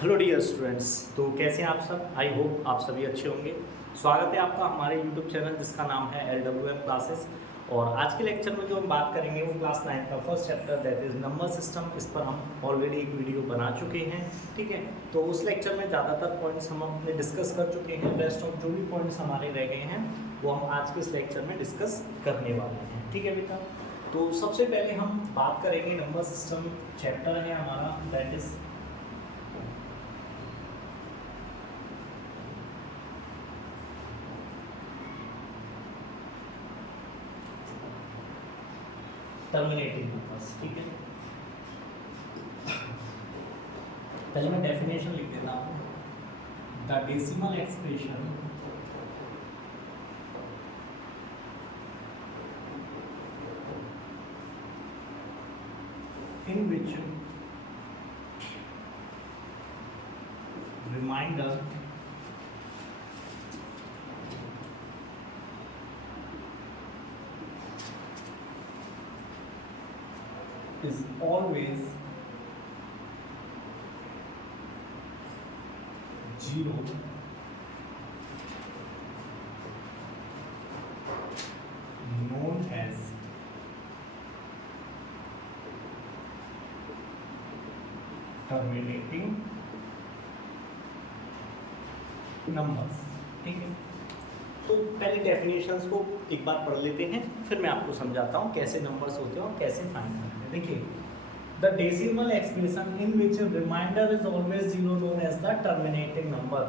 Hello dear students. तो कैसे हैं आप सब? आई होप आप सभी अच्छे होंगे। स्वागत है आपका हमारे यूट्यूब चैनल जिसका नाम है LWM क्लासेस। और आज के लेक्चर में जो हम बात करेंगे वो क्लास 9 का first chapter that is number system. इस पर हम ऑलरेडी एक वीडियो बना चुके हैं, ठीक है। तो उस लेक्चर में ज़्यादातर पॉइंट्स हम अपने डिस्कस कर चुके हैं। रेस्ट ऑफ जो भी पॉइंट्स हमारे रह गए हैं वो हम आज के इस लेक्चर में डिस्कस करने वाले हैं, ठीक है बेटा। तो सबसे पहले हम बात करेंगे नंबर सिस्टम चैप्टर है हमारा दैट इज़ टर्मिनेटिंग नंबर्स, ठीक है। पहले मैं डेफिनेशन लिख देता हूँ। The decimal expression in which remainder is always 0 known as terminating numbers, ठीक है। तो पहले डेफिनेशंस को एक बार पढ़ लेते हैं, फिर मैं आपको समझाता हूँ कैसे नंबर्स होते हैं और कैसे फाइंड करते हैं। देखिए, the decimal expression in which remainder is always zero known as the terminating number.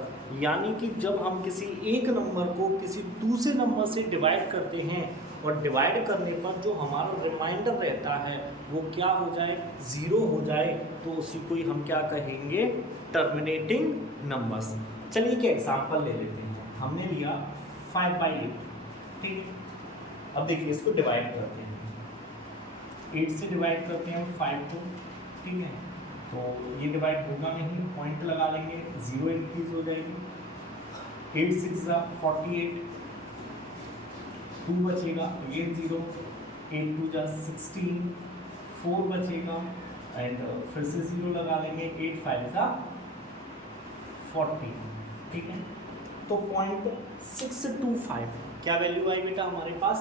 यानी कि जब हम किसी एक नंबर को किसी दूसरे नंबर से डिवाइड करते हैं और डिवाइड करने पर जो हमारा रिमाइंडर रहता है वो क्या हो जाए, ज़ीरो हो जाए, तो उसी को ही हम क्या कहेंगे, टर्मिनेटिंग नंबर्स। चलिए एक एग्जांपल ले लेते हैं। हमने लिया 5/8, ठीक। अब देखिए इसको डिवाइड करते हैं, 8 से डिवाइड करते हैं 5 को, ठीक है। तो ये डिवाइड होगा नहीं, पॉइंट लगा लेंगे, 0 इंक्रीज हो जाएगी। 8 6 48, 2 बचेगा, अगेन 0, 8 2 16, 4 बचेगा एंड फिर से 0 लगा लेंगे, 8 5 40, ठीक है। तो 0.625 क्या वैल्यू आई बेटा हमारे पास,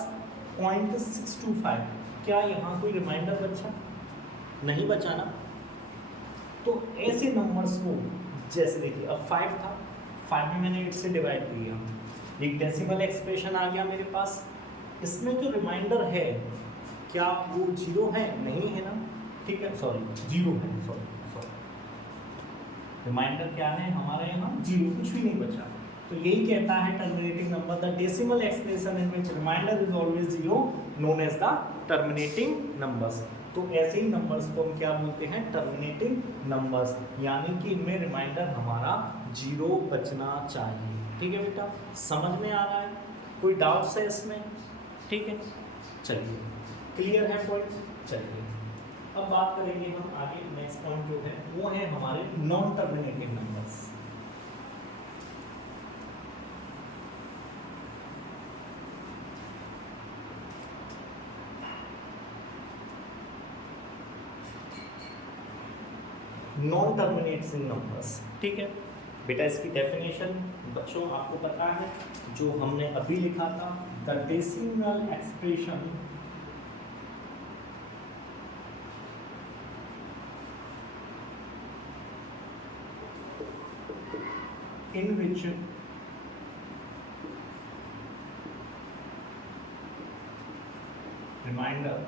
0.625। क्या यहाँ कोई रिमाइंडर बचा? नहीं बचा ना। तो ऐसे नंबर्स को, जैसे देखिए अब 5 था, 5 में मैंने 8 से डिवाइड किया, एक डेसिमल एक्सप्रेशन आ गया मेरे पास। इसमें जो रिमाइंडर है क्या वो 0 है? नहीं है ना, ठीक है, सॉरी 0 है, सॉरी रिमाइंडर क्या है हमारे यहाँ, 0, कुछ भी नहीं बचा। तो यही कहता है terminating number, the decimal expression in which remainder is always 0 known as the terminating numbers. तो ऐसे ही नंबर्स को हम क्या बोलते हैं, टर्मिनेटिंग नंबर्स, यानी कि इनमें रिमाइंडर हमारा 0 बचना चाहिए, ठीक है बेटा। समझ में आ रहा है? कोई डाउट्स है इसमें? ठीक है, चलिए क्लियर है पॉइंट। चलिए अब बात करेंगे हम आगे, नेक्स्ट पॉइंट जो है वो है हमारे non terminating numbers. Non terminating numbers, ठीक है बेटा। इसकी डेफिनेशन बच्चों आपको पता है, जो हमने अभी लिखा था, the decimal expression in which remainder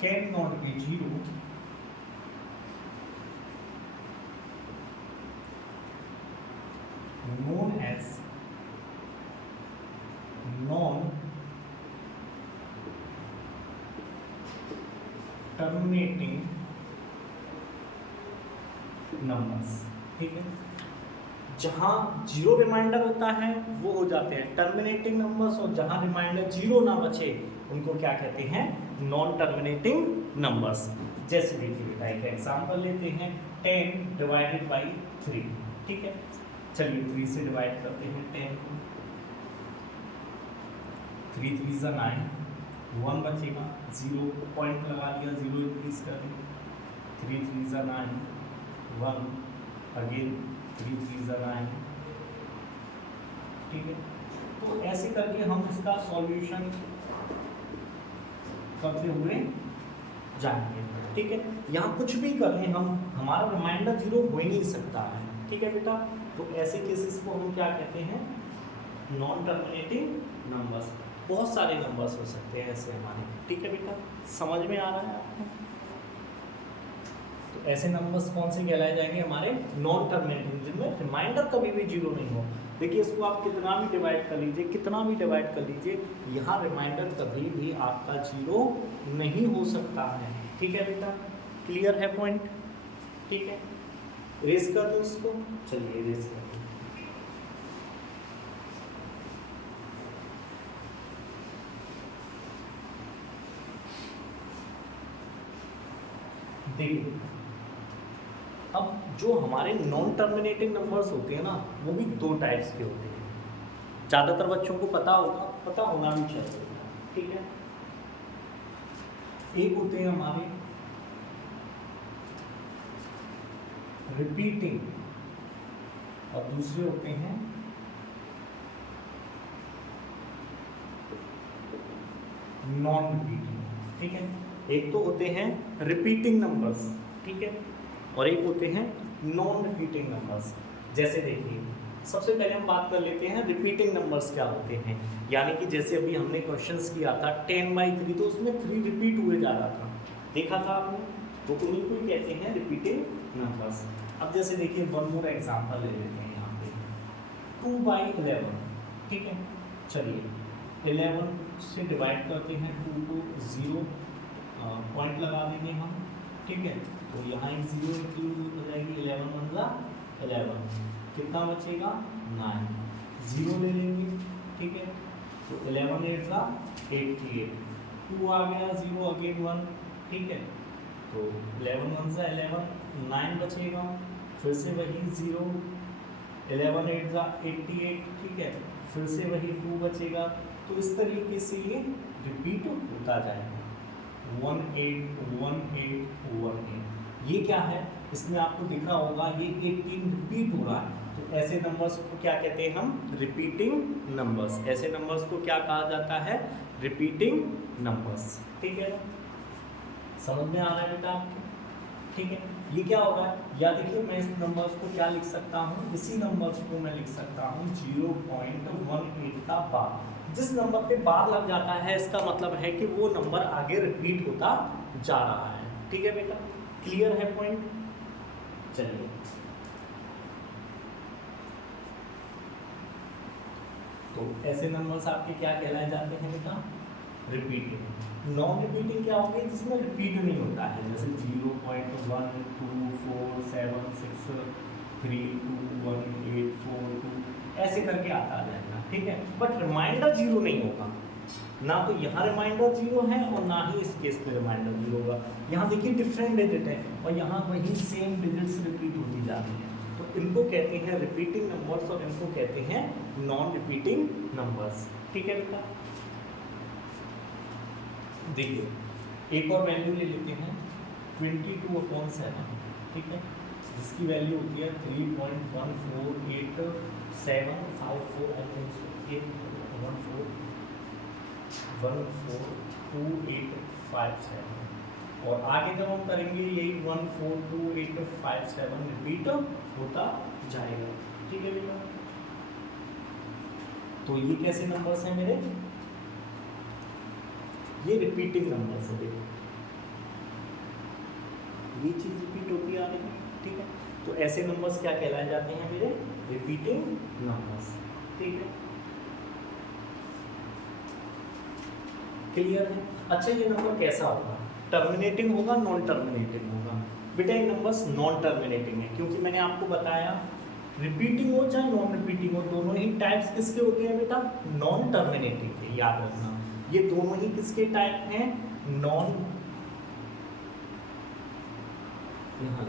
cannot be 0 known as non terminating numbers, ठीक है। जहाँ 0 रिमाइंडर होता है वो हो जाते हैं टर्मिनेटिंग नंबर्स, और जहाँ रिमाइंडर 0 ना बचे उनको क्या कहते हैं, नॉन टर्मिनेटिंग नंबर्स। जैसे देखिए बेटा एक एग्जांपल लेते हैं, 10 डिवाइडेड बाई 3, ठीक है। चलिए 3 से डिवाइड करते हैं 10 को, 3 3 9, 1 बचेगा, 0 पॉइंट लगा दिया, 0 इंक्रीज कर देंगे, 3 3 ज़ा 9, 1 अगेन 3 3 ज़ा 9, ठीक है। तो ऐसे करके हम इसका सॉल्यूशन करते हुए जाएंगे, ठीक है। यहाँ कुछ भी करें हम, हमारा रिमाइंडर जीरो हो ही नहीं सकता है, ठीक है बेटा। तो ऐसे केसेस को हम क्या कहते हैं, नॉन टर्मिनेटिंग नंबर्स। बहुत सारे नंबर्स हो सकते हैं ऐसे हमारे, ठीक है बेटा, समझ में आ रहा है आपको। तो ऐसे नंबर्स कौन से कहलाए जाएंगे, हमारे नॉन टर्मिनेटिंग, जिनमें रिमाइंडर कभी भी जीरो नहीं हो। देखिए इसको आप कितना भी डिवाइड कर लीजिए, कितना भी डिवाइड कर लीजिए, यहाँ रिमाइंडर कभी भी आपका जीरो नहीं हो सकता है, ठीक है बेटा। क्लियर है पॉइंट, ठीक है। रेस कर दो इसको, चलिए रेस कर दो। देखिए अब जो हमारे नॉन टर्मिनेटिंग नंबर्स होते हैं ना, वो भी दो टाइप्स के होते हैं। ज़्यादातर बच्चों को पता होना भी चाहिए, ठीक है। एक होते हैं हमारे रिपीटिंग और दूसरे होते हैं नॉन रिपीटिंग, ठीक है। एक तो होते हैं रिपीटिंग नंबर्स, ठीक है, और एक होते हैं नॉन रिपीटिंग नंबर्स। जैसे देखिए सबसे पहले हम बात कर लेते हैं रिपीटिंग नंबर्स क्या होते हैं। यानी कि जैसे अभी हमने क्वेश्चंस किया था 10/3, तो उसमें 3 रिपीट हुए जा रहा था, देखा था आपने, तो उन्हीं को ही कहते हैं रिपीटिंग नंबर्स। अब जैसे देखिए वन मोर एग्जांपल ले लेते हैं यहाँ पे 2/11, ठीक है। चलिए 11 से डिवाइड करते हैं, 2 को 0 पॉइंट लगा देंगे हम, ठीक है। तो यहाँ एक 0 इंक्लूड हो जाएगी, 11 1 ज़ा 11, कितना बचेगा 9, 0 ले लेंगे, ठीक है। तो 11 8 ज़ा 88, 2 आ गया, 0 अगेन 1, ठीक है। तो 11 1 ज़ा 11, 9 बचेगा, फिर से वही 0, 11 8 ज़ा 88, ठीक है, फिर से वही 2 बचेगा। तो इस तरीके से ये रिपीट होता जाएगा, 1 8 1 8 1 8। ये क्या है, इसमें आपको दिख रहा होगा ये 18 रिपीट हो रहा है। तो ऐसे नंबर्स को क्या कहते हैं हम, रिपीटिंग नंबर्स। ऐसे नंबर्स को क्या कहा जाता है, रिपीटिंग नंबर्स, ठीक है। समझ में आ रहा है बेटा आपको, ठीक है। ये क्या होगा, या देखिए मैं इस नंबर्स को क्या लिख सकता हूँ, इसी नंबर्स को मैं लिख सकता हूँ 0.18 का बार। जिस नंबर पे बार लग जाता है इसका मतलब है कि वो नंबर आगे रिपीट होता जा रहा है, ठीक है बेटा। क्लियर है पॉइंट, चलिए तो ऐसे नंबर्स आपके क्या कहलाए जाते हैं बेटा, रिपीटिंग। नॉन रिपीटिंग क्या होंगे, जिसमें रिपीट नहीं होता है, जैसे 0.1 2 4 7 6 3 2 1 8 4 2 ऐसे करके आता जाएगा, ठीक है। बट रिमाइंडर जीरो नहीं होगा, ना तो यहाँ रिमाइंडर जीरो है और ना ही इस केस में रिमाइंडर जीरो होगा। यहाँ देखिए डिफरेंट डिजिट है और यहाँ वही सेम डिजिट्स रिपीट होती जा रही है। तो इनको कहते हैं रिपीटिंग नंबर्स और इनको कहते हैं नॉन रिपीटिंग नंबर्स, ठीक है बेटा। देखिए एक और वैल्यू ले लेते हैं 22/7, ठीक है, जिसकी वैल्यू होती है 3.148714285 और आगे जब हम करेंगे यही 142857 रिपीट होता जाएगा, ठीक है बेटा। तो ये कैसे नंबर्स हैं मेरे, ये रिपीटिंग नंबर्स है, देखो ये चीज रिपीट होती आ रही है, ठीक है। तो ऐसे नंबर्स क्या कहलाए जाते हैं मेरे, रिपीटिंग नंबर्स, ठीक है। क्लियर है। अच्छा ये नंबर कैसा होगा, टर्मिनेटिंग होगा नॉन टर्मिनेटिंग होगा। बेटा ये नंबर्स नॉन टर्मिनेटिंग है, क्योंकि मैंने आपको बताया रिपीटिंग हो चाहे नॉन रिपीटिंग हो, दोनों ही टाइप्स किसके होते हैं बेटा, नॉन टर्मिनेटिंग के, याद रखना। ये दोनों ही किसके टाइप हैं, नॉन, यहाँ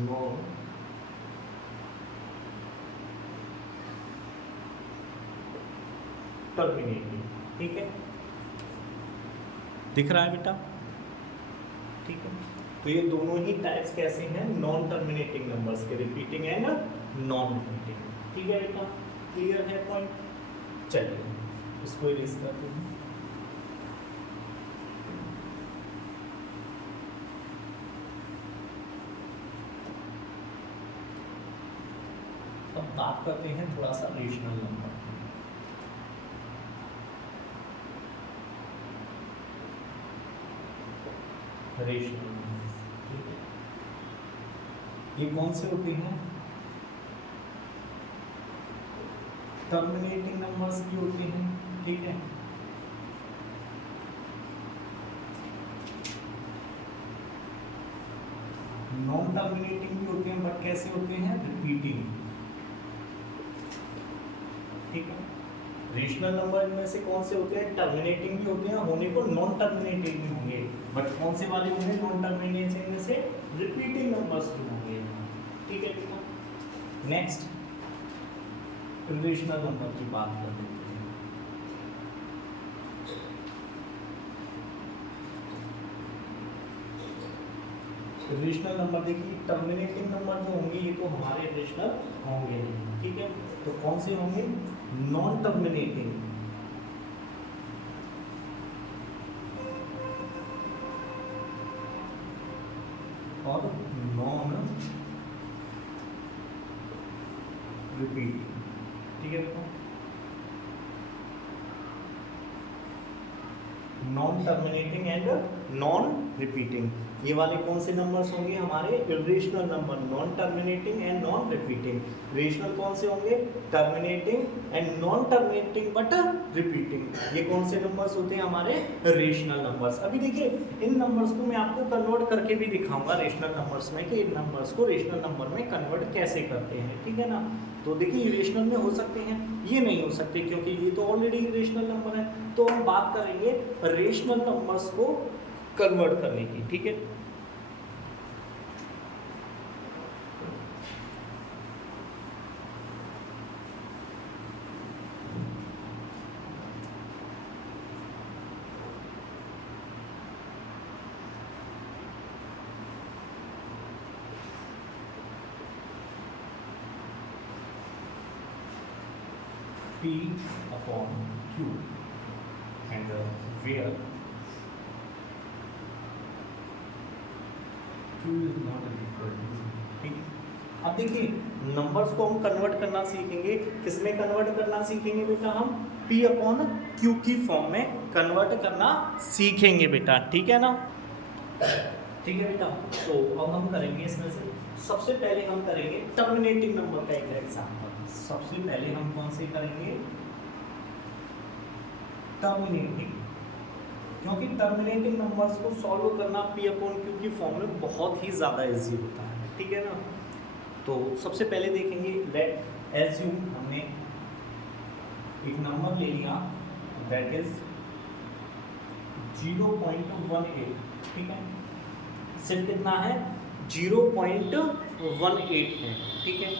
नॉन टर्मिनेटिंग, ठीक है। दिख रहा है बेटा? ठीक है, तो ये दोनों ही टाइप्स कैसे हैं? नॉन टर्मिनेटिंग नंबर्स के, रिपीटिंग एंड नॉन रिपीटिंग। ठीक है बेटा, क्लियर है पॉइंट? चलिए इसको इरेज करते हैं। अब बात करते हैं थोड़ा सा रेशनल नंबर। रेशनल नंबर्स, ठीक है, ये कौन से होते हैं? टर्मिनेटिंग नंबर्स की होते हैं। ठीक है, नॉन टर्मिनेटिंग भी होते हैं, बट कैसे होते हैं? रिपीटिंग। ठीक है, रेशनल नंबर में से कौन से होते हैं? टर्मिनेटिंग भी होते हैं, होने को नॉन टर्मिनेटिंग भी होंगे, बट कौन से वाले होंगे? नॉन टर्मिनेटिंग में से रिपीटिंग नंबर्स भी होंगे। ठीक है बेटा, नेक्स्ट रेशनल नंबर की बात कर लेते हैं। रेशनल नंबर देखिए, टर्मिनेटिंग नंबर जो होंगे ये तो हमारे रेशनल होंगे नहीं। ठीक है, तो कौन से होंगे? नॉन टर्मिनेटिंग और नॉन रिपीटिंग। ठीक है बेटा, non terminating and non repeating, ये वाले कौन से नंबर्स होंगे? हमारे irrational number, non terminating and non repeating. Rational कौन से होंगे? Terminating and non terminating but repeating. ये कौन से नंबर्स होते हैं? हमारे रेशनल नंबर्स। अभी देखिए इन नंबर्स को मैं आपको कन्वर्ट करके भी दिखाऊंगा रेशनल नंबर्स में, कि इन नंबर्स को रेशनल नंबर में कन्वर्ट कैसे करते हैं। ठीक है ना, तो देखिए इरेशनल में हो सकते हैं, ये नहीं हो सकते क्योंकि ये तो ऑलरेडी इरेशनल नंबर है। तो हम बात करेंगे रेशनल नंबर्स को कन्वर्ट करने की। ठीक है, P upon Q and where Q is not equal to। ठीक है, अब देखिए नंबर्स को हम कन्वर्ट करना सीखेंगे, किसमें कन्वर्ट करना सीखेंगे बेटा? हम P अपॉन Q की फॉर्म में कन्वर्ट करना सीखेंगे बेटा। ठीक है ना, ठीक है बेटा। तो अब हम करेंगे इसमें से सबसे पहले हम करेंगे टर्मिनेटिंग नंबर का एक एग्जांपल। सबसे पहले हम कौन से करेंगे? टर्मिनेटिंग, क्योंकि टर्मिनेटिंग नंबर्स को सॉल्व करना P अपॉन Q की फॉर्म में बहुत ही ज़्यादा इजी होता है। ठीक है ना, तो सबसे पहले देखेंगे, लेट एज्यूम हमने एक नंबर ले लिया दैट इज 0.18। ठीक है, सिर्फ कितना है? 0.18 है। ठीक है,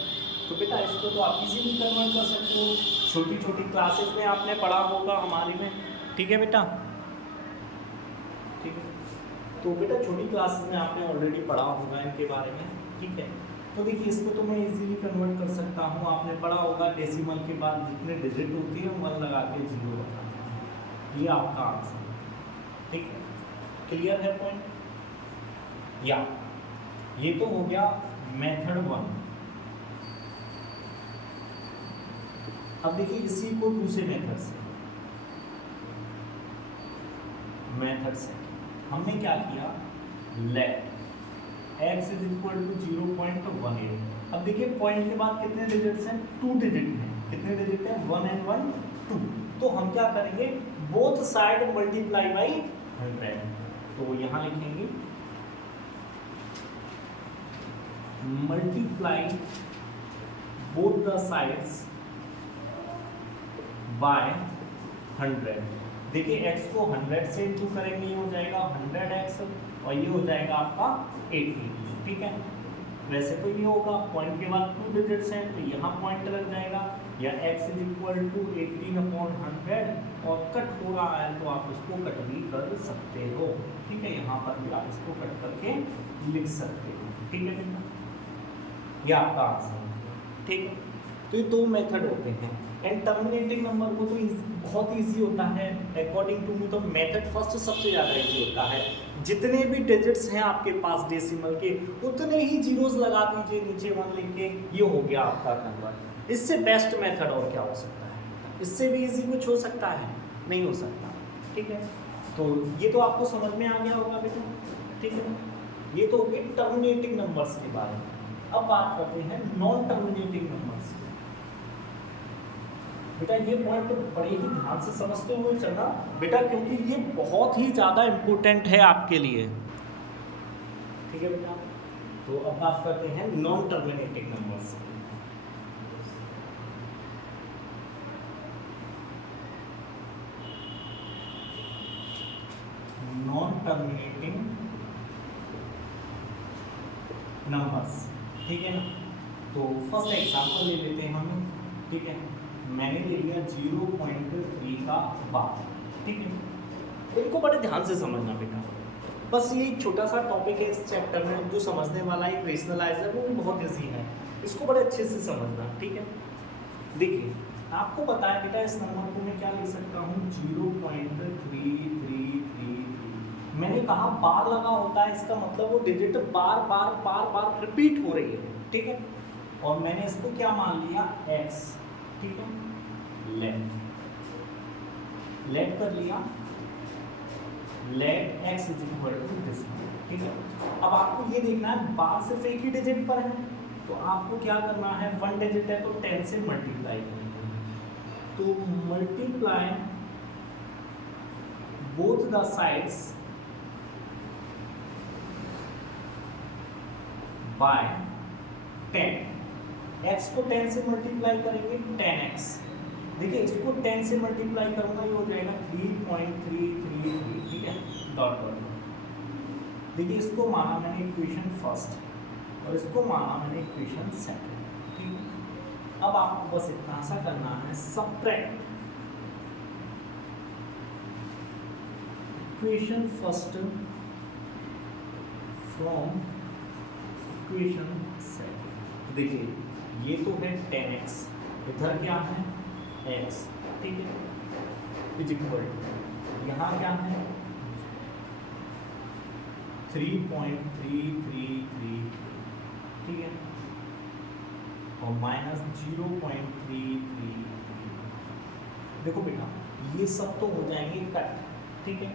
तो बेटा इसको तो आप इजीली कन्वर्ट कर सकते हो, छोटी छोटी क्लासेस में आपने पढ़ा होगा हमारे में। ठीक है बेटा, ठीक है, तो बेटा छोटी क्लासेस में आपने ऑलरेडी पढ़ा होगा इनके बारे में। ठीक है, तो देखिए इसको तो मैं इजीली कन्वर्ट कर सकता हूँ। आपने पढ़ा होगा डेसिमल के बाद जितने डिजिट होती है 1 लगा के 0 बताना है, ये आपका आंसर। ठीक है, क्लियर है पॉइंट? या ये तो हो गया मेथड 1। अब देखिए इसी को दूसरे मेथड से, हमने क्या किया? Let x is equal to 0.18। अब देखिए पॉइंट के बाद कितने डिजिट्स हैं? 2 डिजिट हैं। कितने डिजिट हैं? 1 and 1 2। तो हम क्या करेंगे? Both side multiply by 100। तो यहाँ लिखेंगे multiply both the sides by 100। देखिए x को 100 से इंटू करेंगे, ये हो जाएगा 100x और ये हो जाएगा आपका 80। ठीक है, वैसे तो ये होगा पॉइंट के बाद 2 डिजिट्स हैं तो यहाँ पॉइंट लग जाएगा, या x इज इक्वल टू 18/100 और कट हो होगा l तो आप उसको कट भी कर सकते हो, ठीक है, यहाँ पर भी आप इसको कट करके लिख सकते हो, ठीक है बेटा, ये आपका आंसर है, ठीक है। तो ये दो मेथड होते हैं। एंड टर्मिनेटिंग नंबर को तो बहुत इजी होता है अकॉर्डिंग टू मी, तो मेथड फर्स्ट सबसे ज़्यादा इजी होता है। जितने भी डिजिट्स हैं आपके पास डेसिमल के उतने ही जीरोस लगा दीजिए नीचे 1 लिख के, ये हो गया आपका नंबर। इससे बेस्ट मेथड और क्या हो सकता है? इससे भी इजी कुछ हो सकता है? नहीं हो सकता, ठीक है। तो ये तो आपको समझ में आ गया होगा बेटा, ठीक है। ये तो हो गए टर्मिनेटिंग नंबर्स के बारे में। अब बात करते हैं नॉन टर्मिनेटिंग नंबर्स। बेटा ये पॉइंट तो बड़े ही ध्यान से समझते हुए चलना बेटा, क्योंकि ये बहुत ही ज़्यादा इम्पोर्टेंट है आपके लिए, ठीक है बेटा। तो अब बात करते हैं non terminating numbers. Non terminating numbers, ठीक है ना। तो फर्स्ट एग्जांपल ले लेते हैं हम, ठीक है। मैंने ले लिया 0.3 का बार, ठीक है। इनको बड़े ध्यान से समझना बेटा, बस ये छोटा सा टॉपिक है इस चैप्टर में, जो समझने वाला एक रेशनलाइजर वो भी बहुत ईजी है, इसको बड़े अच्छे से समझना, ठीक है। देखिए आपको पता है बेटा, इस नंबर को मैं क्या लिख सकता हूँ, 0.3333। मैंने कहा बार लगा होता है, इसका मतलब वो डिजिट बार बार बार बार रिपीट हो रही है, ठीक है। और मैंने इसको क्या मान लिया, x, ठीक है। लेट कर लिया, let x is equal to this, ठीक है। अब आपको ये देखना है बार सिर्फ एक ही डिजिट पर है, तो आपको क्या करना है, 1 डिजिट है तो 10 से मल्टीप्लाई करना है। तो multiply both the sides by 10। x को 10 से मल्टीप्लाई करेंगे 10x, देखिए इसको 10 से मल्टीप्लाई करूंगा, ये हो जाएगा 3.333, ठीक है, डॉट डॉट। देखिए इसको माना मैंने इक्वेशन फर्स्ट और इसको माना मैंने इक्वेशन सेकंड, ठीक है। अब आपको बस इतना सा करना है, subtract equation first from equation second. देखिए ये तो है 10x, इधर क्या है x, ठीक है, इज इक्वल यहाँ क्या है 3.333, ठीक है, और माइनस 0.333। देखो बेटा ये सब तो हो जाएंगे कट, ठीक है।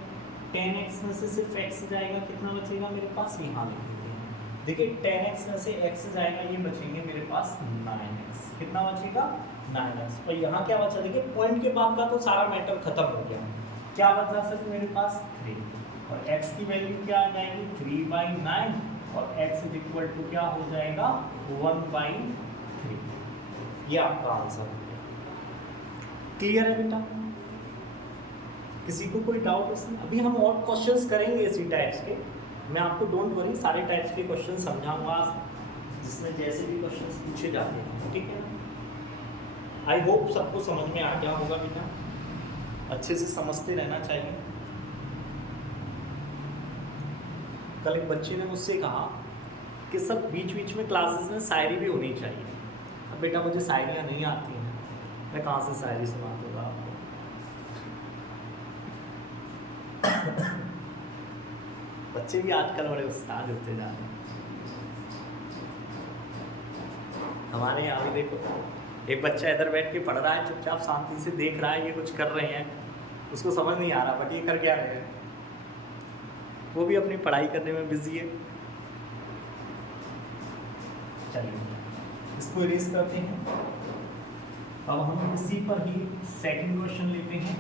10x में से सिर्फ x जाएगा, कितना बचेगा मेरे पास, यहाँ लिख देते हैं। देखिए 10x में से x जाएगा, ये बचेंगे मेरे पास 9x, कितना बचेगा 9x। और यहाँ क्या बचा, देखिए पॉइंट के बाद का तो सारा मैटर खत्म हो गया, क्या बचा सिर्फ मेरे पास 3, और x की वैल्यू क्या आ जाएगी 3/9, और x इज इक्वल टू क्या हो जाएगा 1/3। ये आपका आंसर है। क्लियर है बेटा, किसी को कोई डाउट इसमें? अभी हम और क्वेश्चंस करेंगे इसी टाइप्स के, मैं आपको डोंट वरी सारे टाइप्स के क्वेश्चन समझाऊंगा जिसमें जैसे भी क्वेश्चंस पूछे जाते हैं, ठीक है ना। आई होप सबको समझ में आ गया होगा बेटा, अच्छे से समझते रहना चाहिए। कल एक बच्चे ने मुझसे कहा कि सर बीच बीच में क्लासेस में शायरी भी होनी चाहिए। अब बेटा मुझे शायरियाँ नहीं आती हैं, मैं कहाँ से शायरी सुना दूँगा आपको। बच्चे भी आजकल बड़े उस्ताद होते जा रहे हैं। हमारे यहाँ भी देखो एक बच्चा इधर बैठ के पढ़ रहा है, चुपचाप शांति से देख रहा है, ये कुछ कर रहे हैं, उसको समझ नहीं आ रहा बट ये कर क्या रहे हैं, वो भी अपनी पढ़ाई करने में बिजी है। चलिए इसको इरेज करते हैं। अब हम इसी पर ही सेकंड क्वेश्चन लेते हैं।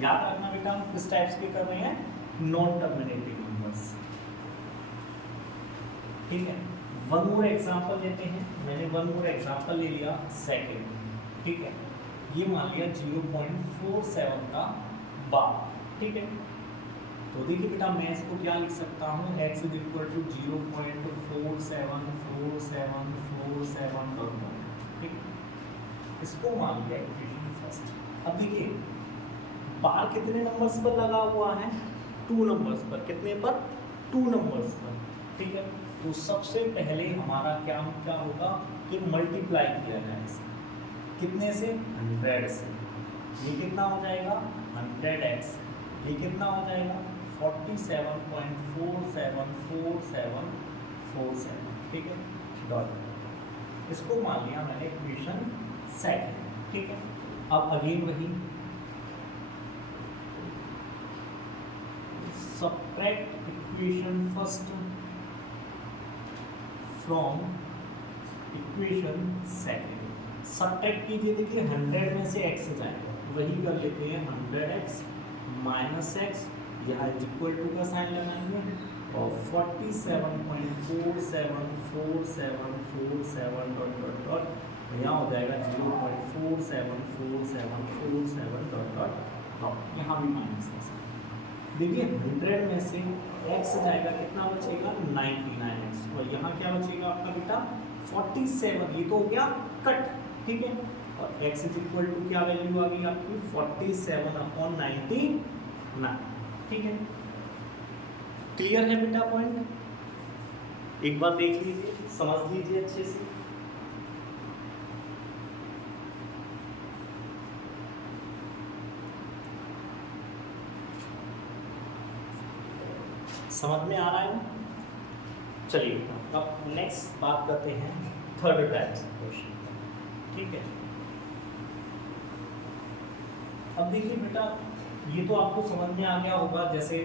याद रखना बेटा हम किस टाइप्स के कर रहे हैं, नॉन टर्मिनेटिंग नंबर्स, ठीक है। वन मोर एग्जांपल लेते हैं, मैंने वन मोर एग्जांपल ले लिया सेकंड, ठीक है। ये मान लिया 0.47 का बार, ठीक है। तो देखिए बेटा मैं इसको क्या लिख सकता हूँ, x इज इक्वल टू 0.474747, ठीक है। इसको मान लिया इक्वेशन फर्स्ट। अब देखिए बार कितने नंबर्स पर लगा हुआ है? 2 नंबर्स पर। कितने पर? 2 नंबर्स पर। ठीक है, तो सबसे पहले हमारा क्या होगा कि मल्टीप्लाई किया जाए इसे कितने से? 100 से। ये कितना हो जाएगा? 100x। ये कितना हो जाएगा? 47.474747। ठीक है, डॉट। इसको मान लिया मैंने इक्वेशन सेकंड। ठीक है, अब अगेन वही subtract equation first from equation second। subtract कीजिए, देखिए 100 में से x जाएगा, वही कर लेते हैं 100x माइनस एक्स, यहाँ इक्वल टू का साइन लगाएंगे और 47.474747 डॉट डॉट डॉट यहाँ हो जाएगा 0.474747 डॉट डॉट डॉट, यहाँ भी माइनस है। देखिए 100 में से x जाएगा, कितना बचेगा? 99x, और यहाँ क्या बचेगा आपका बेटा? 47। ये तो हो गया कट। ठीक है, और x इज इक्वल टू क्या वैल्यू आ गई आपकी? 47/99। ठीक है, क्लियर है बेटा पॉइंट? एक बार देख लीजिए, समझ लीजिए अच्छे से। समझ में आ रहा है? चलिए अब नेक्स्ट बात करते हैं थर्ड टाइप क्वेश्चन। ठीक है, अब देखिए बेटा, ये तो आपको समझ में आ गया होगा। जैसे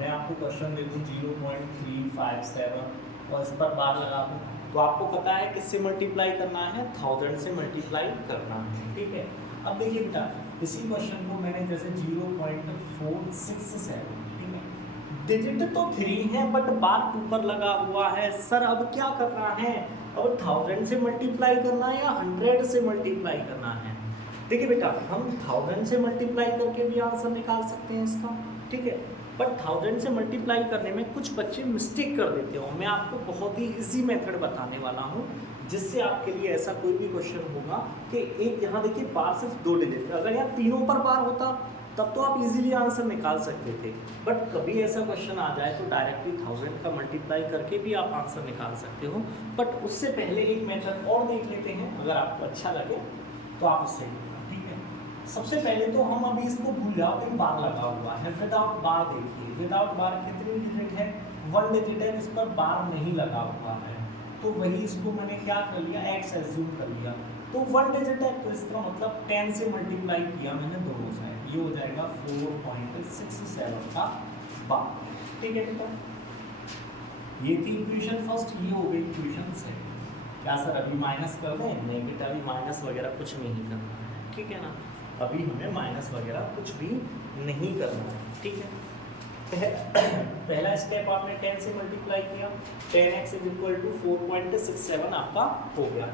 मैं आपको क्वेश्चन दे दूँ 0.357 और इस पर बार लगा दूँ, तो आपको पता है किससे मल्टीप्लाई करना है? 1000 से मल्टीप्लाई करना है। ठीक है, अब देखिए बेटा, इसी क्वेश्चन को मैंने जैसे 0.467, डिजिट तो 3 है बट बार 2 पर लगा हुआ है। सर अब क्या करना है? अब 1000 से मल्टीप्लाई करना है या 100 से मल्टीप्लाई करना है? देखिए बेटा, हम 1000 से मल्टीप्लाई करके भी आंसर निकाल सकते हैं इसका। ठीक है, बट 1000 से मल्टीप्लाई करने में कुछ बच्चे मिस्टेक कर देते हो। मैं आपको बहुत ही इजी मेथड बताने वाला हूँ, जिससे आपके लिए ऐसा कोई भी क्वेश्चन होगा कि एक यहाँ देखिए बार सिर्फ 2 डिजिट, अगर यहाँ तीनों पर बार होता तब तो आप इजीली आंसर निकाल सकते थे। बट कभी ऐसा क्वेश्चन आ जाए तो डायरेक्टली 1000 का मल्टीप्लाई करके भी आप आंसर निकाल सकते हो। बट उससे पहले एक मेथड और देख लेते हैं, अगर आपको अच्छा लगे तो आप उससे देखना। ठीक है, सबसे पहले तो हम अभी इसको भूल जाओ, एक बार लगा हुआ है। विदाउट बार देखिए, विदाउट बार कितनी डिजिट है? 1 डिजिट है, इस पर बार नहीं लगा हुआ है, तो वही इसको मैंने क्या कर लिया? x एज्यूम कर लिया। तो 1 डिजिट है, तो इसका मतलब 10 से मल्टीप्लाई किया मैंने दोनों साइड, ये हो जाएगा 4.67 का बार। ठीक है बेटा, ये थी इक्वेशन फर्स्ट, ये हो गई इक्वेशन सेकंड। क्या सर अभी माइनस कर दें? नहीं बेटा, अभी माइनस वगैरह कुछ नहीं करना है। ठीक है ना, अभी हमें माइनस वगैरह कुछ भी नहीं करना है। ठीक है, पहला स्टेप आपने 10 से मल्टीप्लाई किया, 10x इज इक्वल टू 4.67 आपका हो गया।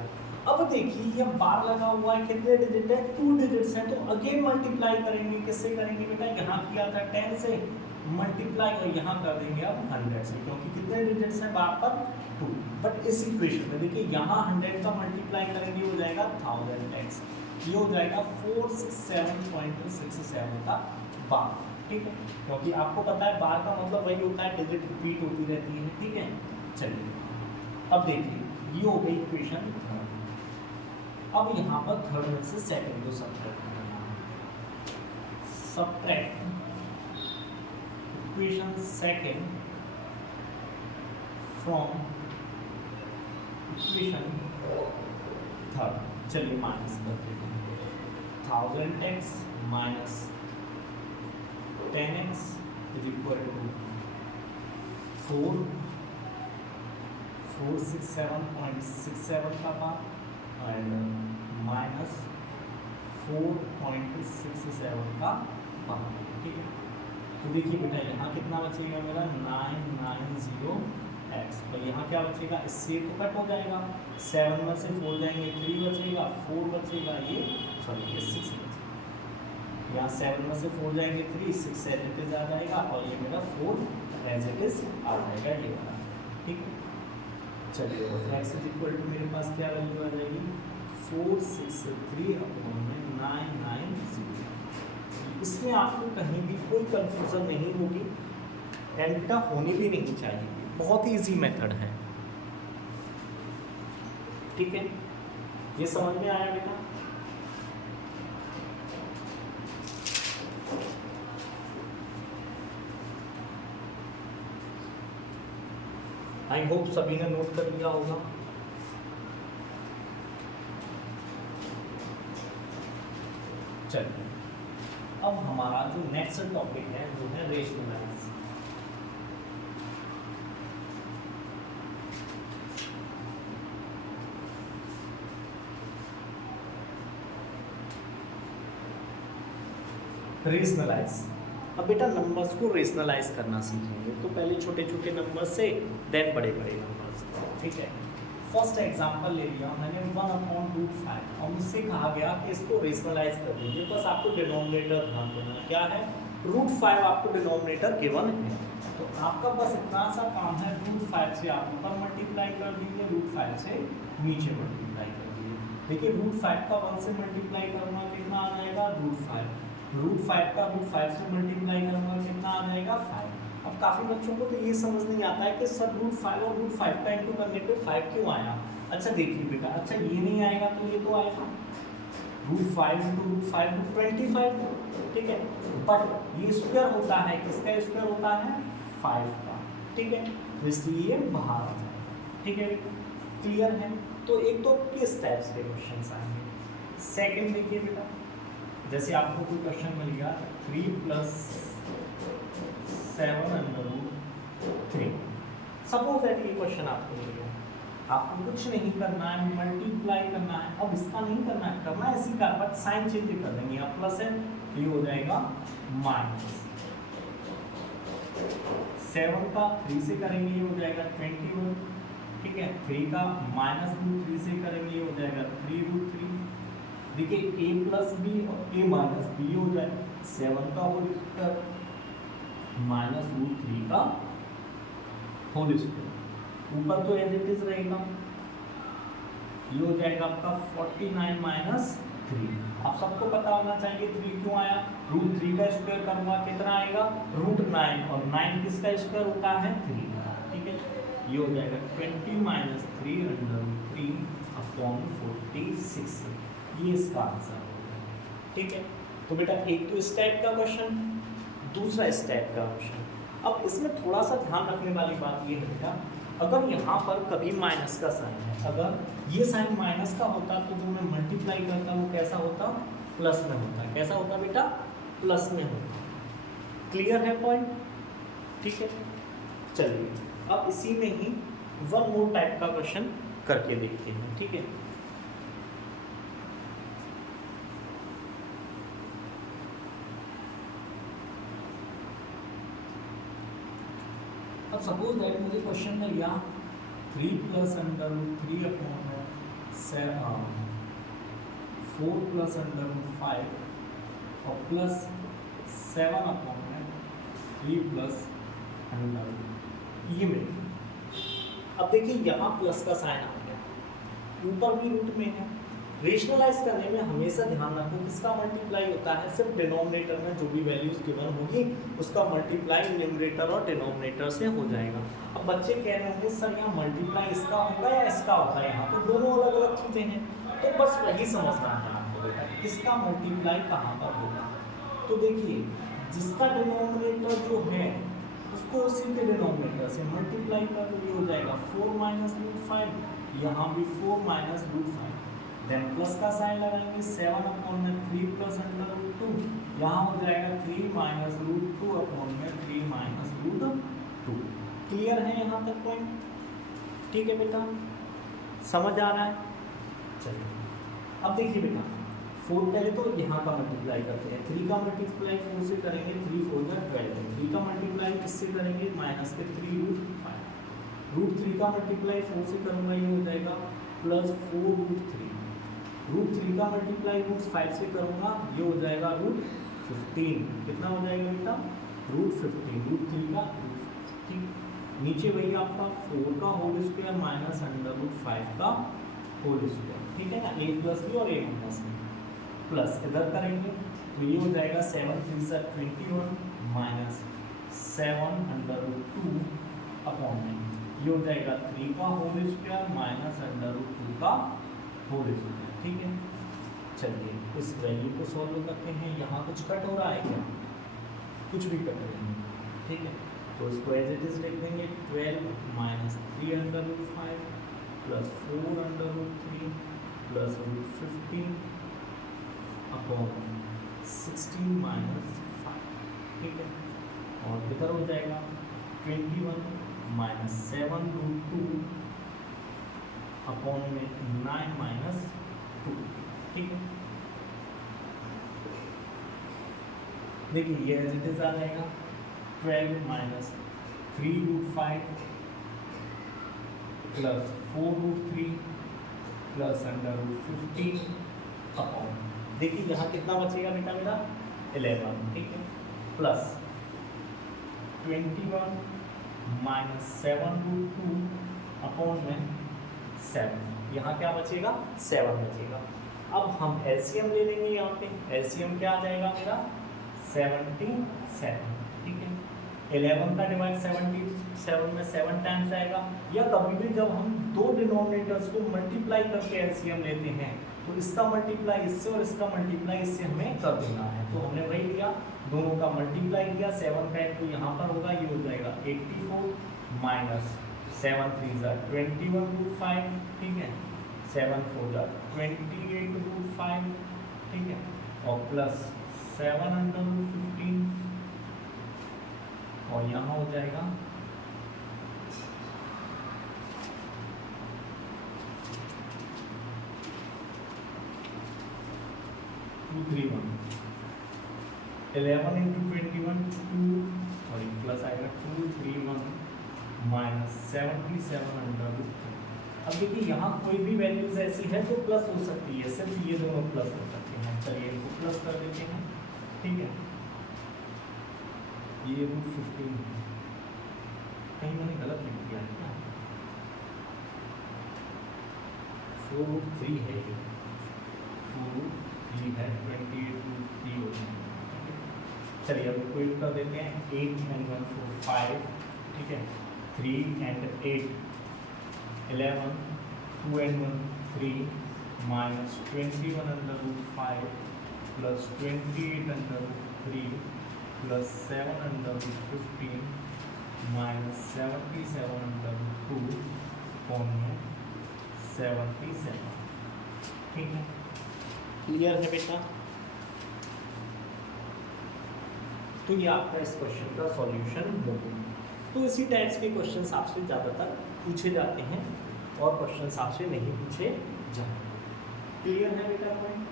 अब देखिए ये बार लगा हुआ है, कितने डिजिट है? 2 डिजिट्स हैं, तो अगेन मल्टीप्लाई करेंगे। किससे करेंगे बेटा? यहाँ किया था 10 से मल्टीप्लाई और यहाँ कर देंगे अब 100 से, क्योंकि कितने डिजिट्स हैं बार पर? 2। बट इस इक्वेशन में देखिए यहाँ 100 का मल्टीप्लाई करेंगे, हो जाएगा 1000x, ये हो जाएगा 467.67 का बार। ठीक है, क्योंकि आपको पता है बार का मतलब वही होता है, डिजिट रिपीट होती रहती है। ठीक है, चलिए अब देखिए ये हो गई इक्वेशन थर्ड। अब यहाँ पर थर्ड में से सेकंड को सब्ट्रैक्ट करना है। Subtract equation second from equation third. चलिए माइनस कर देते हैं, 1000x minus 10x is equal to 467.67 का बार एंड माइनस 4.67 का बार। ठीक है, तो देखिए बेटा यहाँ कितना बचेगा मेरा? 990x, और यहाँ क्या बचेगा? इससे तो कट हो जाएगा, 7 में से 4 जाएंगे, 3 बचेगा, 4 बचेगा, ये 6 बचेगा। यहाँ 7 में से 4 जाएंगे 3, 6 एज इट इज आ जाएगा, और ये मेरा 4 एज इट इज आ जाएगा, ये वाला। ठीक है, चलिए x इज इक्वल टू मेरे पास क्या वैल्यू आ जाएगी? 463/990 इसमें आपको कहीं भी कोई कंफ्यूजन नहीं होगी एंड बेटा होनी भी नहीं चाहिए, बहुत ही इजी मेथड है। ठीक है, ये समझ में आया बेटा? आई होप सभी ने नोट कर लिया होगा। चलिए अब हमारा जो नेक्स्ट टॉपिक है वो है रेशनलाइज। रेशनलाइज, अब बेटा नंबर्स को रेशनलाइज करना सीखेंगे, तो पहले छोटे छोटे नंबर से देन बड़े बड़े नंबर्स। ठीक है, फर्स्ट एग्जांपल ले लिया मैंने 1/√5 और मुझसे कहा गया कि इसको रेशनलाइज कर दीजिए। बस आपको डिनोमिनेटर ध्यान देना, क्या है √5 आपको डिनोमिनेटर गिवन है, तो आपका बस इतना सा काम है √5 से आप ऊपर मल्टीप्लाई कर दीजिए, √5 से नीचे मल्टीप्लाई कर दीजिए। देखिए √5 का 1 से मल्टीप्लाई करूँगा कितना आ जाएगा √5, √5 का √5 से मल्टीप्लाई करूँगा कितना आ जाएगा 5। अब काफ़ी बच्चों को तो ये समझ नहीं आता है कि सर √5 और √5 का इंटू करने पे 5 क्यों आया। अच्छा देखिए बेटा, अच्छा ये नहीं आएगा तो ये तो आएगा √5 × √5 25। ठीक है, बट ये स्क्वायर होता है, किसका स्क्वायर होता है 5 का। ठीक है, तो इसलिए ये बाहर आ जाएगा। ठीक है, क्लियर है? तो एक तो किस टाइप के क्वेश्चन आएंगे। सेकेंड देखिए बेटा, जैसे आपको कोई क्वेश्चन मिल गया 3 + 7√3, सपोज दैट ये क्वेश्चन आपको मिल गया, आपको कुछ नहीं करना है, मल्टीप्लाई करना है। अब इसका नहीं करना है, करना है इसी का, बट साइन चेंज कर देंगे, यहाँ प्लस है ये हो जाएगा माइनस। 7 का 3 से करेंगे ये हो जाएगा 21। ठीक है, 3 का -√3 से करेंगे ये हो जाएगा 3√3। देखिए a + b और a - b हो जाएगा 7 का होल स्क्वायर -√3 का होल स्क्वायर, ऊपर तो एज इट इज रहेगा, ये हो जाएगा आपका 49 - 3। आप सबको पता होना चाहिए 3 क्यों आया, √3 का स्क्वायर करूँगा कितना आएगा √9, और 9 किसका स्क्वायर होता है 3। ठीक है, ये हो जाएगा 20 - 3√3/46, ये इसका आंसर होगा। ठीक है, तो बेटा एक तो इस टाइप का क्वेश्चन, दूसरा इस टाइप का क्वेश्चन। अब इसमें थोड़ा सा ध्यान रखने वाली बात ये है बेटा, अगर यहाँ पर कभी माइनस का साइन है, अगर ये साइन माइनस का होता तो जो मैं मल्टीप्लाई करता वो कैसा होता प्लस में होता। कैसा होता बेटा प्लस में होता। क्लियर है पॉइंट? ठीक है, चलिए अब इसी में ही वन मोर टाइप का क्वेश्चन करके देखते हैं। ठीक है, अब सपोज दैट मुझे क्वेश्चन में लिया 3 + √3/4 +√5 और +7/3 ये मिल। अब देखिए यहाँ प्लस का साइन आ गया, ऊपर भी रूट में है। रेशनलाइज करने में हमेशा ध्यान रखो किसका मल्टीप्लाई होता है, सिर्फ डिनोमिनेटर में जो भी वैल्यूज गिवन होगी उसका मल्टीप्लाई न्यूमरेटर और डिनोमिनेटर से हो जाएगा। अब बच्चे कह रहे होंगे सर यहाँ मल्टीप्लाई इसका होगा या इसका होगा, यहाँ तो दोनों अलग अलग चीज़ें हैं, तो बस वही समझना है आपको बेटा इसका मल्टीप्लाई कहाँ पर होगा। तो देखिए जिसका डिनोमिनेटर जो है उसको उसी के डिनोमिनेटर से मल्टीप्लाई कर दो, ये हो जाएगा 4 - √5, यहाँ भी 4 - √5, देन प्लस का साइन लगाएंगे 7/3 + √2, यहाँ हो जाएगा 3 - √2/3 - √2। क्लियर है यहाँ तक पॉइंट? ठीक है बेटा, समझ आ रहा है? चलिए अब देखिए बेटा 4 पहले तो यहाँ का मल्टीप्लाई करते हैं, 3 का मल्टीप्लाई 4 से करेंगे 3 × 4 = 12, 3 का मल्टीप्लाई किससे करेंगे -3 √3 का मल्टीप्लाई 4 से करूँगा ये हो जाएगा +4√3, √3 का मल्टीप्लाई √5 से करूँगा ये हो जाएगा √15, कितना हो जाएगा बेटा √15, √3 का ठीक, नीचे वही आपका 4 का होल स्क्वायर -√5 का होल स्क्वायर। ठीक है ना, a + b और a - b प्लस इधर करेंगे तो ये हो जाएगा 7 3 सा 21 माइनस 7 अंडर रूट 2 अपॉन में ये हो जाएगा 3 का whole square minus under root 2 का होल स्क्वायर। ठीक है, चलिए इस वैल्यू को सॉल्व करते हैं। यहाँ कुछ कट हो रहा है क्या? कुछ भी कट नहीं है। ठीक है, तो इसको एज इट इज लिख देंगे 12 minus 3 under root 5 plus 4 under root 3 plus root 15 upon 16 minus 5। ठीक है, और इधर हो जाएगा 21 माइनस 7 रूट 2 अपॉन में 9 माइनस 2। ठीक है, देखिए ये एज इट इज आ जाएगा 12 minus 3 root 5 plus 4 root 3 plus under root 15 upon, देखिए यहाँ कितना बचेगा बेटा मेरा 11। ठीक है, प्लस 21 माइनस 7 रूट 2 अपॉन में 7, यहाँ क्या बचेगा 7 बचेगा। अब हम एलसीएम ले लेंगे, यहाँ पे एलसीएम क्या आ जाएगा मेरा 77। ठीक है, 11 का डिवाइड 77 में 7 टाइम्स आएगा, या कभी भी जब हम दो डिनोमिनेटर्स को मल्टीप्लाई करके एलसीएम लेते हैं तो इसका मल्टीप्लाई इससे और इसका मल्टीप्लाई इससे हमें कर देना है। तो हमने वही लिया, दोनों का मल्टीप्लाई किया, 7 का तो यहाँ पर होगा, ये हो जाएगा 84 माइनस 7 3 सा 21 रूट 5। ठीक है, 7 4 सा 28 रूट 5। ठीक है, और प्लस 7 अंडर रूट 15 और यहाँ हो जाएगा 231 11 इंटू 21 प्लस आएगा 231 माइनस 77 अंडर रूट 3। अब देखिए यहाँ कोई भी वैल्यूज ऐसी है तो प्लस हो सकती है, सिर्फ ये दोनों प्लस हो सकते हैं। चलिए इनको प्लस कर देते हैं। ठीक है, ये रूट 15 है, कहीं मैंने गलत लिख दिया है क्या? 4 रूट 3 है, ये 4 रूट 3 है, 28 रूट 3 हो जाएगा। चलिए अब इसको कर देते हैं, 8 and 1 4 5। ठीक है, 3 and 8 11, 2 and 1 3 minus 21 under root 5 plus 28 under root 3 plus 7 under root 15 minus 77 under root 2 form में 77। ठीक है, क्लियर है बेटा? तो ये आपका इस क्वेश्चन का सॉल्यूशन हो गया। तो इसी टाइप्स के क्वेश्चंस आपसे ज़्यादातर पूछे जाते हैं और क्वेश्चंस आपसे नहीं पूछे जाते। क्लियर है बेटा पॉइंट?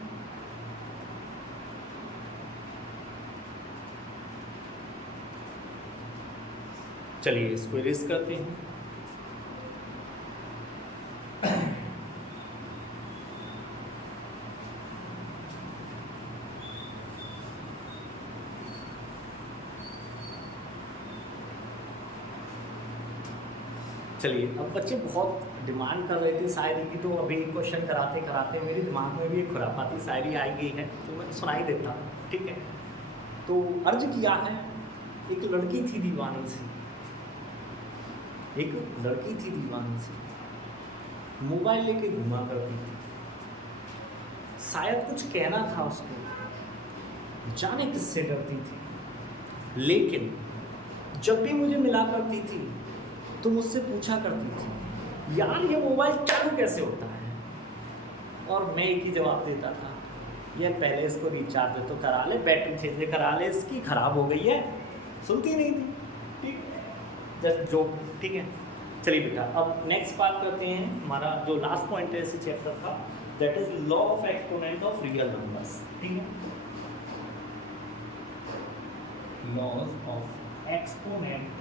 चलिए इसको इरेज करते हैं। चलिए अब बच्चे बहुत डिमांड कर रहे थे शायरी की, तो अभी क्वेश्चन कराते कराते मेरे दिमाग में भी एक खुरापाती शायरी आई गई है, तो मैं सुनाई देता हूँ। ठीक है, तो अर्ज किया है, एक लड़की थी दीवानी सी, एक लड़की थी दीवानी सी, मोबाइल लेके घुमा करती थी। शायद कुछ कहना था उसको, जाने किससे डरती थी, लेकिन जब भी मुझे मिला करती थी तो मुझसे पूछा करती थी, यार ये मोबाइल चालू कैसे होता है? और मैं एक ही जवाब देता था, ये पहले इसको रिचार्ज तो करा ले, बैटरी चेंज करा ले, इसकी ख़राब हो गई है। सुनती नहीं थी। ठीक, जस्ट जो। ठीक है, चलिए बेटा अब नेक्स्ट बात करते हैं। हमारा जो लास्ट पॉइंट है इसी चैप्टर का, that is law of exponent of real numbers. ठीक है, laws of exponent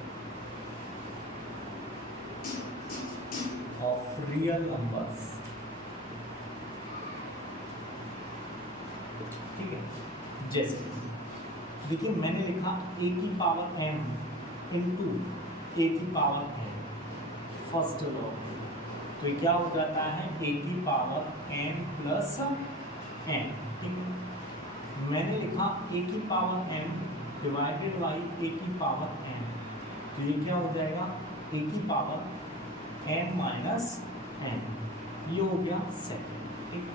of real numbers। ठीक है, जैसे देखिए मैंने लिखा a की पावर m इंटू a की पावर n, फर्स्ट लॉ, तो ये क्या हो जाता है a की पावर m प्लस n। ठीक है, मैंने लिखा a की power m divided by a की पावर n, तो ये क्या हो जाएगा a की पावर m माइनस n, ये हो गया सेकंड। ठीक,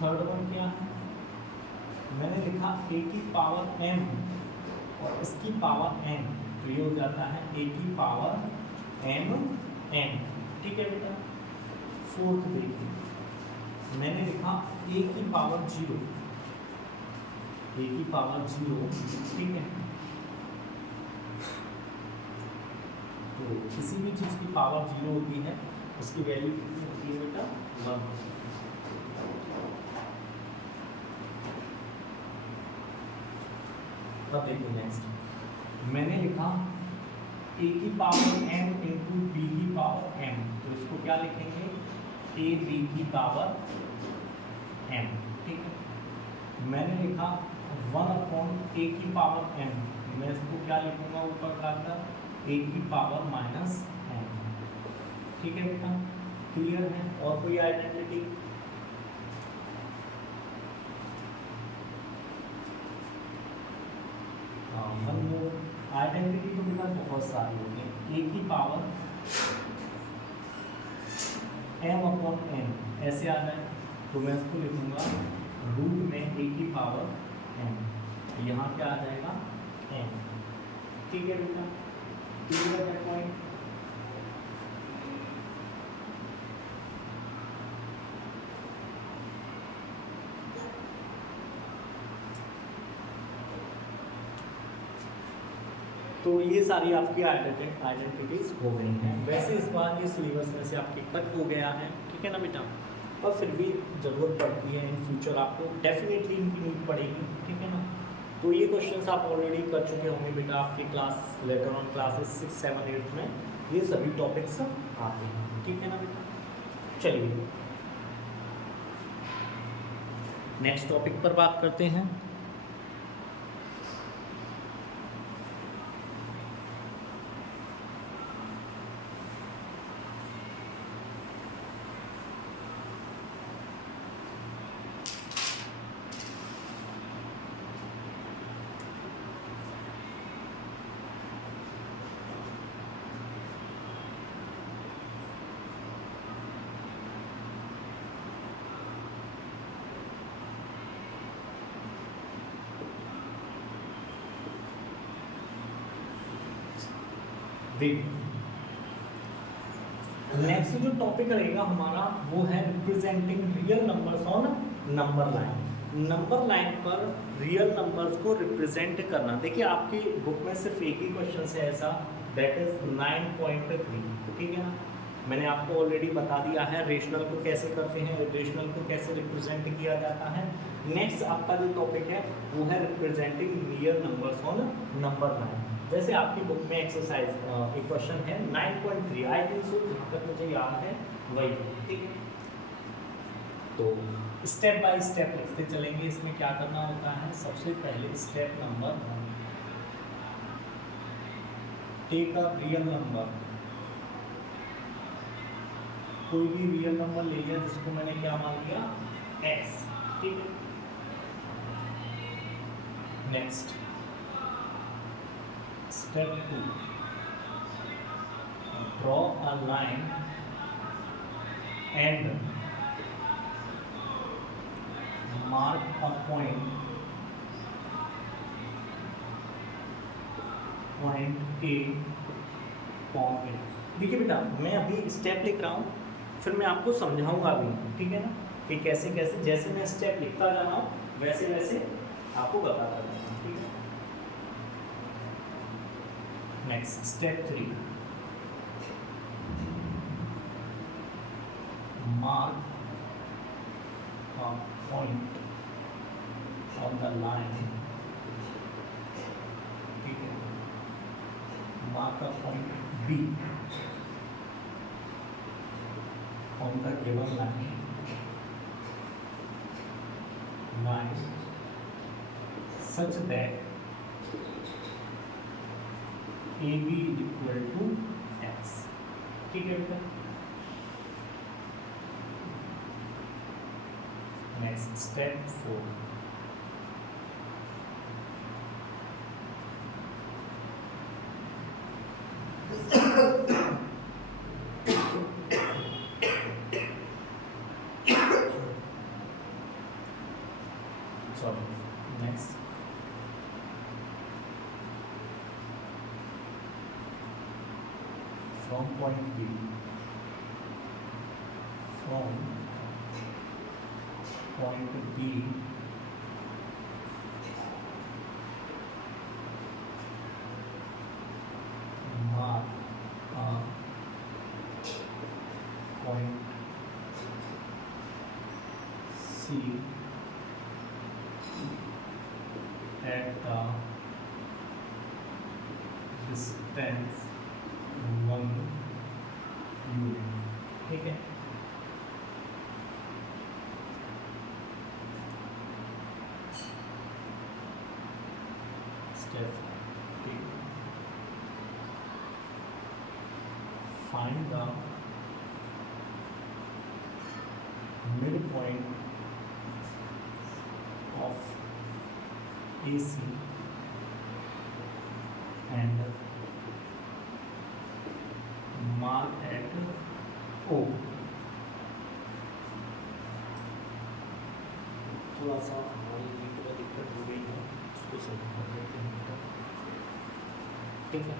थर्ड वन क्या है, मैंने लिखा a की पावर m और इसकी पावर n, तो ये हो जाता है a की पावर m n। ठीक है बेटा, फोर्थ देखिए, मैंने लिखा a की पावर 0, a की पावर 0, ठीक है, तो किसी भी चीज़ की पावर 0 होती है उसकी वैल्यू कितनी होती है बेटा 1। अब देखिए नेक्स्ट, मैंने लिखा a की पावर m इंटू b की पावर m, तो इसको क्या लिखेंगे a b की पावर m। ठीक है, मैंने लिखा 1 अपॉन a की पावर m, मैं इसको क्या लिखूंगा ऊपर लाकर a की पावर माइनस m। ठीक है बेटा, क्लियर है? और कोई आइडेंटिटी? आइडेंटिटी तो बेटा बहुत सारी होती है। a की पावर m अपॉन n ऐसे आ जाए तो मैं इसको लिखूंगा रूट में a की पावर m, यहाँ क्या आ जाएगा n। ठीक है बेटा, क्लियर है पॉइंट? तो ये सारी आपकी आइडेंटिटीज हो गई हैं। वैसे इस बार ये सिलेबस में से आपके कट हो गया है, ठीक है ना बेटा, और फिर भी ज़रूरत पड़ती है इन फ्यूचर, आपको डेफिनेटली इनकी नीड पड़ेगी। ठीक है ना, तो ये क्वेश्चंस आप ऑलरेडी कर चुके होंगे बेटा आपके क्लास लेटर ऑन क्लासेस 6, 7, 8 में ये सभी टॉपिक्स आते हैं। ठीक है ना बेटा, चलिए नेक्स्ट टॉपिक पर बात करते हैं। नेक्स्ट जो टॉपिक रहेगा हमारा वो है representing real numbers on number line. Number line पर रियल नंबर्स को रिप्रेजेंट करना। देखिए आपकी बुक में सिर्फ एक ही क्वेश्चन है ऐसा, दैट इज 9.3। ठीक है ना, मैंने आपको ऑलरेडी बता दिया है रेशनल को कैसे करते हैं, रेशनल को कैसे रिप्रेजेंट किया जाता है। नेक्स्ट आपका जो टॉपिक है वो है representing real numbers on number line. जैसे आपकी बुक में एक्सरसाइज एक क्वेश्चन है 9.3, आई थिंक सो, जहाँ तक मुझे याद है वही। ठीक है, तो स्टेप बाय स्टेप लिखते चलेंगे। इसमें क्या करना होता है, सबसे पहले step number 1, take a real number. कोई भी रियल नंबर ले लिया जिसको मैंने क्या मान लिया x। ठीक है, next step 2, draw a line and mark a point A form A. देखिए बेटा मैं अभी स्टेप लिख रहा हूँ, फिर मैं आपको समझाऊंगा भी। ठीक है ना, कि कैसे कैसे, जैसे मैं स्टेप लिखता जा रहा हूँ वैसे वैसे आपको बताता जाऊँ। ठीक है, next step 3, mark a point on the line. ठीक है, mark a point B on the given line such that AB is equal to x। ठीक है बेटा, next step 4, sorry, next. From point B, from point B mark a point C at a distance 1 unit, ठीक है। Step 2, find the midpoint of AC and mark at O। थोड़ा सा हमारी NEET में दिक्कत हो गई है, उसको सही कर देते हैं बेटा, ठीक है।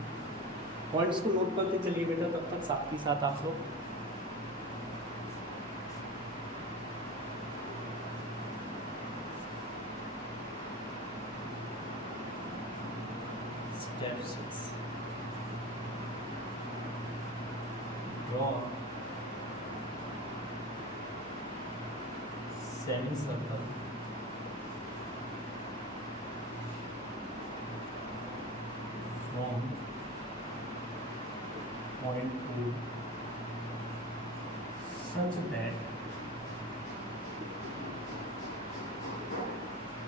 पॉइंट्स को नोट करते चलिए बेटा, तब तक साथ ही साथ आप लोग। Step 6, draw semicircle from point 2 such that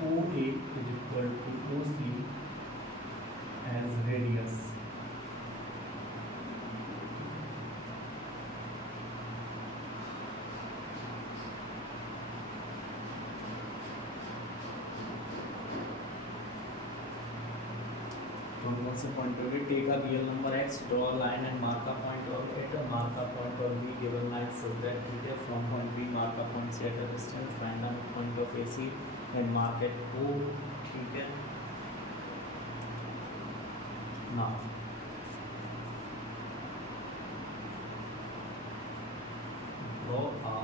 OA is equal to OC as radius। Normal से point of view, take a real number x, draw a line and mark a point of it, mark a point of B given line so that from point B mark a point C at a distance, find the point of AC and mark it O, ठीक है। Now draw a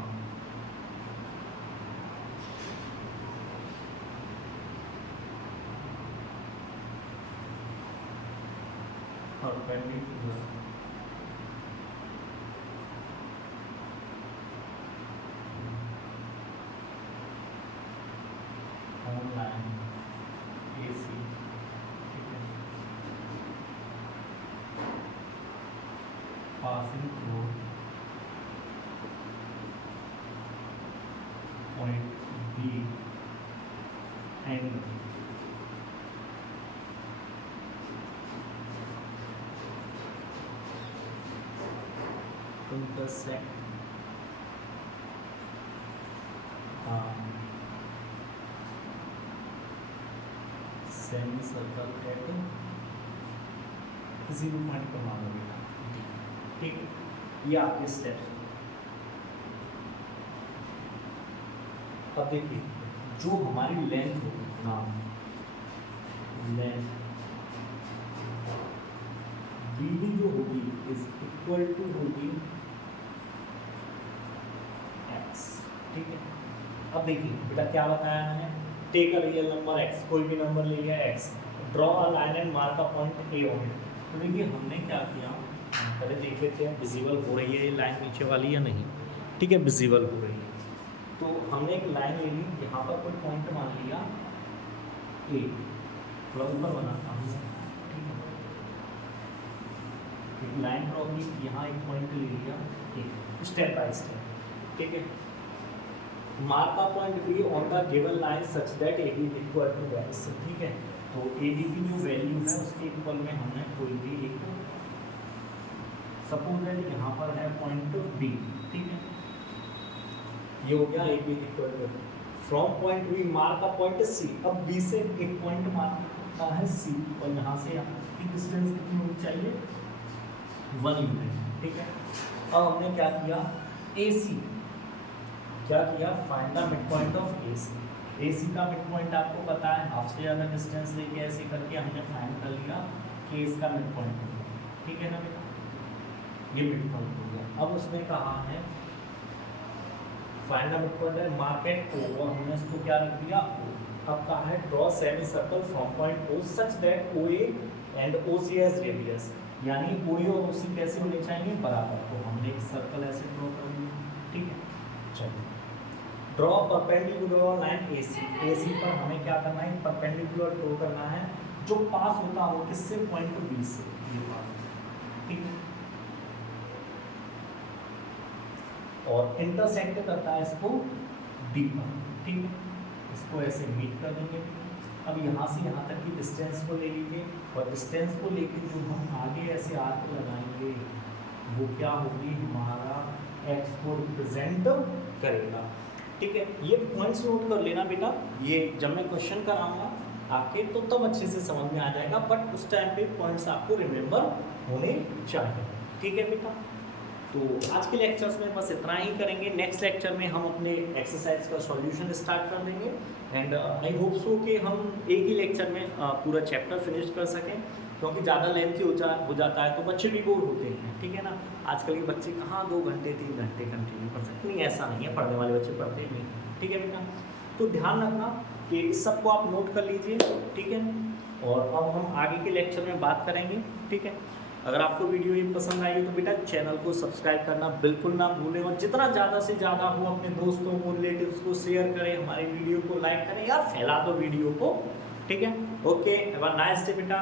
perpendicular on line AC, passing through point B and intersect semicircle at 0 point पर मान लो बेटा, ठीक है। ये आपके step. अब देखिए जो हमारी लेंथ होगी ना, लेंथ BD जो होगी इज इक्वल टू होगी x, ठीक है। अब देखिए बेटा क्या बताया मैंने, take a real number x, कोई भी नंबर ले लिया x, draw a line and mark a point A on it. तो देखिए हमने क्या किया, पहले देख लेते हैं विजिबल हो रही है ये लाइन नीचे वाली या नहीं, ठीक है। विजिबल हो रही है तो हमने एक लाइन ले ली, यहाँ पर कोई पॉइंट मान लिया A, थोड़ा ऊपर बनाता हूँ, ठीक है। एक लाइन ड्रॉ की, यहाँ एक पॉइंट ले लिया, ठीक, स्टेप बाय स्टेप, ठीक है। Mark a point B on the given line such that AB is equal to x, ठीक है। तो AB की जो वैल्यू है उसके इक्वल में हमने कोई भी एक, सपोज दैट यहाँ पर है पॉइंट B, ठीक है। ये हो गया AB equal to, from point B mark a point C। अब B से एक पॉइंट मार्क करना है C और यहाँ से यहाँ की डिस्टेंस कितनी होनी चाहिए, 1 यूनिट, ठीक है। अब हमने क्या किया, AC क्या किया, find the mid point of AC का मिड पॉइंट आपको पता है, हाफ से ज़्यादा डिस्टेंस लेके ऐसे करके हमने फाइंड कर लिया कि इसका मिड पॉइंट हो गया, ठीक है ना बेटा, ये मिड पॉइंट हो गया। अब उसने कहा है फाइंड द मिड पॉइंट है मार्केट O, और हमने इसको क्या रख दिया O। अब कहा है draw semi circle from point O such that OA and OC has radius, यानी OA और OC कैसे होने चाहिए, बराबर। तो हमने एक सर्कल ऐसे ड्रॉ कर लिया, ठीक है। चलिए ड्रॉ परपेंडिकुलर लाइन AC पर हमें क्या करना है, परपेंडिकुलर ड्रॉ करना है जो पास होता हो किससे, पॉइंट B से, ये पास, ठीक है। और इंटरसेक्ट करता है इसको D पर, ठीक है। इसको ऐसे मीट कर देंगे। अब यहाँ से यहाँ तक की डिस्टेंस को ले लीजिए, और डिस्टेंस को लेके जो हम आगे ऐसे आर्क लगाएंगे वो क्या होगी, हमारा x को रिप्रेजेंट करेगा, ठीक है। ये पॉइंट्स नोट कर लेना बेटा, ये जब मैं क्वेश्चन कराऊंगा आपके तो तब अच्छे से समझ में आ जाएगा, बट उस टाइम पे पॉइंट्स आपको रिमेंबर होने चाहिए, ठीक है बेटा। तो आज के लेक्चर्स में बस इतना ही करेंगे, नेक्स्ट लेक्चर में हम अपने एक्सरसाइज का सॉल्यूशन स्टार्ट कर देंगे, एंड आई होप सो कि हम एक ही लेक्चर में पूरा चैप्टर फिनिश कर सकें, क्योंकि ज़्यादा लेंथी हो जाता है तो बच्चे भी बोर होते हैं, ठीक है ना। आजकल के बच्चे कहाँ 2 घंटे 3 घंटे कंटिन्यू पढ़ सकते, नहीं ऐसा नहीं है, पढ़ने वाले बच्चे पढ़ते ही नहीं, ठीक है बेटा। तो ध्यान रखना कि इस सबको आप नोट कर लीजिए, ठीक है। और अब हम आगे के लेक्चर में बात करेंगे, ठीक है। अगर आपको वीडियो ये पसंद आई तो बेटा चैनल को सब्सक्राइब करना बिल्कुल ना भूलें, और जितना ज़्यादा से ज़्यादा हो अपने दोस्तों को, रिलेटिव्स को शेयर करें, हमारे वीडियो को लाइक करें या फैला दो वीडियो को, ठीक है। Okay, have a nice day बेटा।